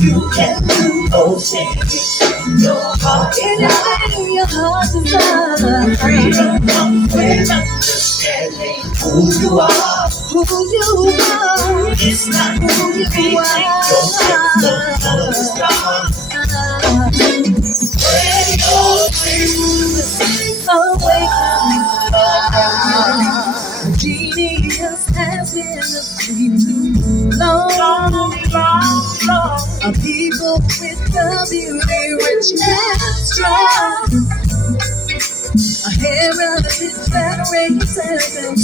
You can do those things in your heart. In your heart desire. Freedom comes with understanding who you are. Who you are. It's not who you think. Don't follow the star. Spread your wings. Awaken. Genius has been asleep too long. A people with the beauty rich and strong. A heritage that raises and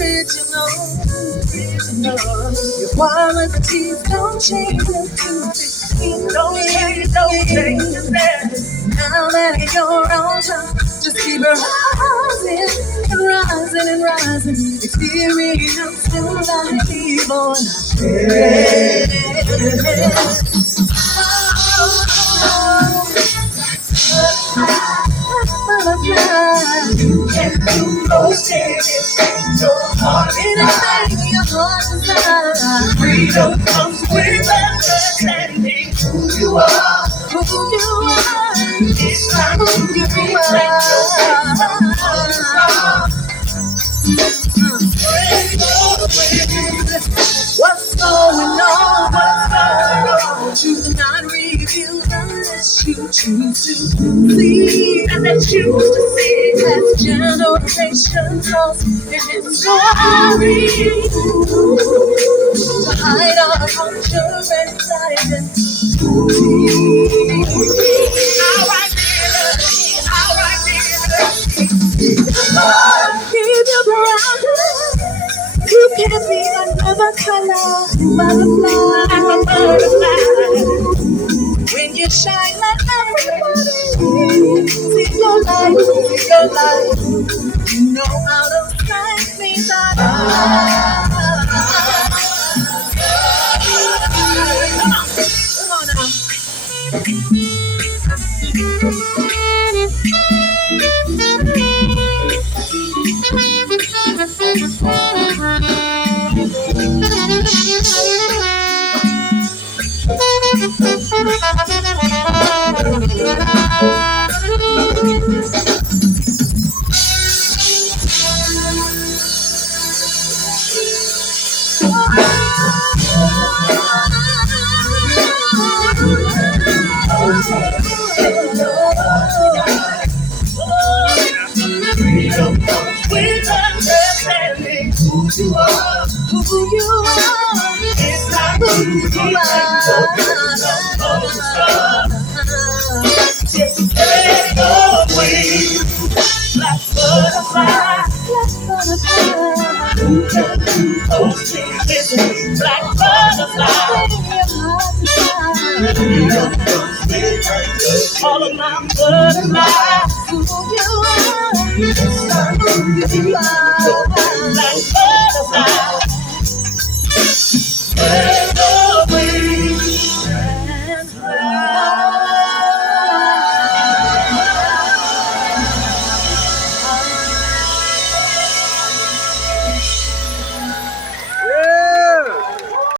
original. Your qualities don't change into this. Don't change that. Now that you're on top, just keep rising and rising and rising. Experience new life, people. You can do those things in your heart. Anything your heart desires. Freedom comes with understanding who you are. Who you are. It's not who you What's going on? Truth not revealed unless you choose to see. And that choose to see has generations lost in its story. To hide our culture and identity. Keep your grounded. You can't be another color. Butterfly. When you shine like everybody, see your light, see your light. You know out of sight means that Come on now. Freedom comes with understanding who you are. Who you are. It's not who you are. Just spread your wings. Black butterfly. You can do those things. Listen, black butterfly. Freedom comes with understanding. All of my butterflies. Who you are. It's not who you are. Black butterfly.